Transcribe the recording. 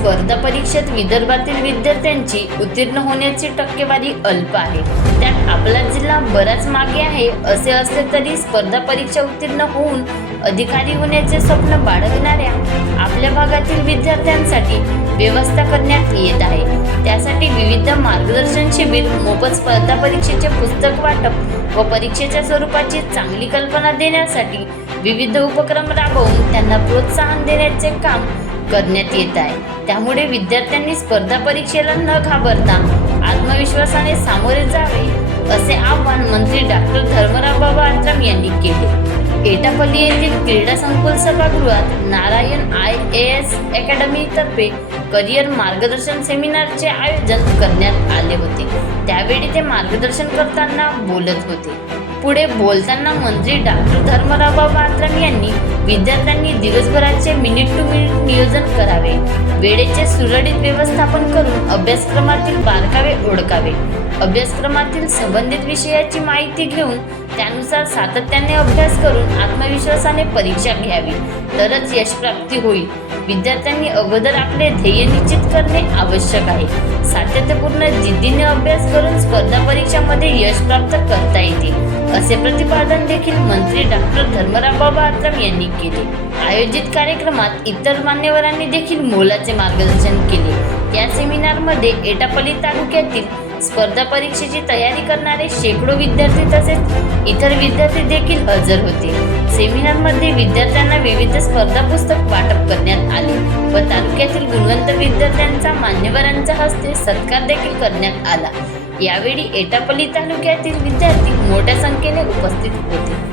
स्पर्धा परीक्षेत विदर्भातील विद्यार्थ्यांची उत्तीर्ण होण्याची टक्केवारी अल्प आहे. त्यात आपला जिल्हा बराच मागे आहे असे असले तरी स्पर्धा परीक्षा उत्तीर्ण होऊन अधिकारी होण्याचे स्वप्न बाळगणाऱ्या आपल्या भागातील विद्यार्थ्यांसाठी व्यवस्था करण्यात येत आहे. त्यासाठी विविध मार्गदर्शन शिबिर मोफत स्पर्धा परीक्षेचे पुस्तक वाटप व परीक्षेच्या स्वरूपाची चांगली कल्पना देण्यासाठी विविध उपक्रम राबवून त्यांना प्रोत्साहन देण्याचे काम करण्यात येत आहे. त्यामुळे विद्यार्थ्यांनी स्पर्धा परीक्षेला न घाबरता आत्मविश्वासाने सामोरे जावे असे आवाहन मंत्री डॉक्टर धर्मराव बाबा आत्राम यांनी केले. एटापल्ली येथील क्रीडा संकुल सभागृहात नारायण आय ए एस अकॅडमीतर्फे करिअर मार्गदर्शन सेमिनारचे आयोजन करण्यात आले होते. त्यावेळी ते मार्गदर्शन करताना बोलत होते. पुढे बोलताना म्हणजे मंत्री डॉक्टर धर्मराव बाबा यांनी विद्यार्थ्यांनी दिवसभराचे मिनिट टू मिनिट नियोजन करावे. वेळेचे सुरळीत व्यवस्थापन करून अभ्यासक्रमातील बारकावे ओळखावे. अभ्यासक्रमातील संबंधित विषयाची माहिती घेऊन त्यानुसार सातत्याने अभ्यास करून आत्मविश्वासाने परीक्षा घ्यावी. तरच यशप्राप्ती होईल. विद्यार्थ्यांनी अगोदर आपले ध्येय निश्चित करणे आवश्यक आहे. सातत्यपूर्ण जिद्दीने अभ्यास करून स्पर्धा परीक्षामध्ये यश प्राप्त करता येते. असे प्रतिपादन देखील मंत्री डॉक्टर धर्मराव बाबा आत्राम यांनी केले. आयोजित कार्यक्रमात इतर मान्यवरांनी देखील मोलाचे मार्गदर्शन केले. या सेमिनारमध्ये एटापल्ली तालुक्यातील स्पर्धा परीक्षेची तयारी करणारे शेकडो विद्यार्थी तसेच इतर विद्यार्थी देखील हजर होते. सेमिनारमध्ये विद्यार्थ्यांना विविध स्पर्धा पुस्तक वाटप करण्यात आले व तालुक्यातील गुणवंत विद्यार्थ्यांचा मान्यवरांच्या हस्ते सत्कार देखील करण्यात आला. यावेळी एटापल्ली तालुक्यातील विद्यार्थी मोठ्या संख्येने उपस्थित होते.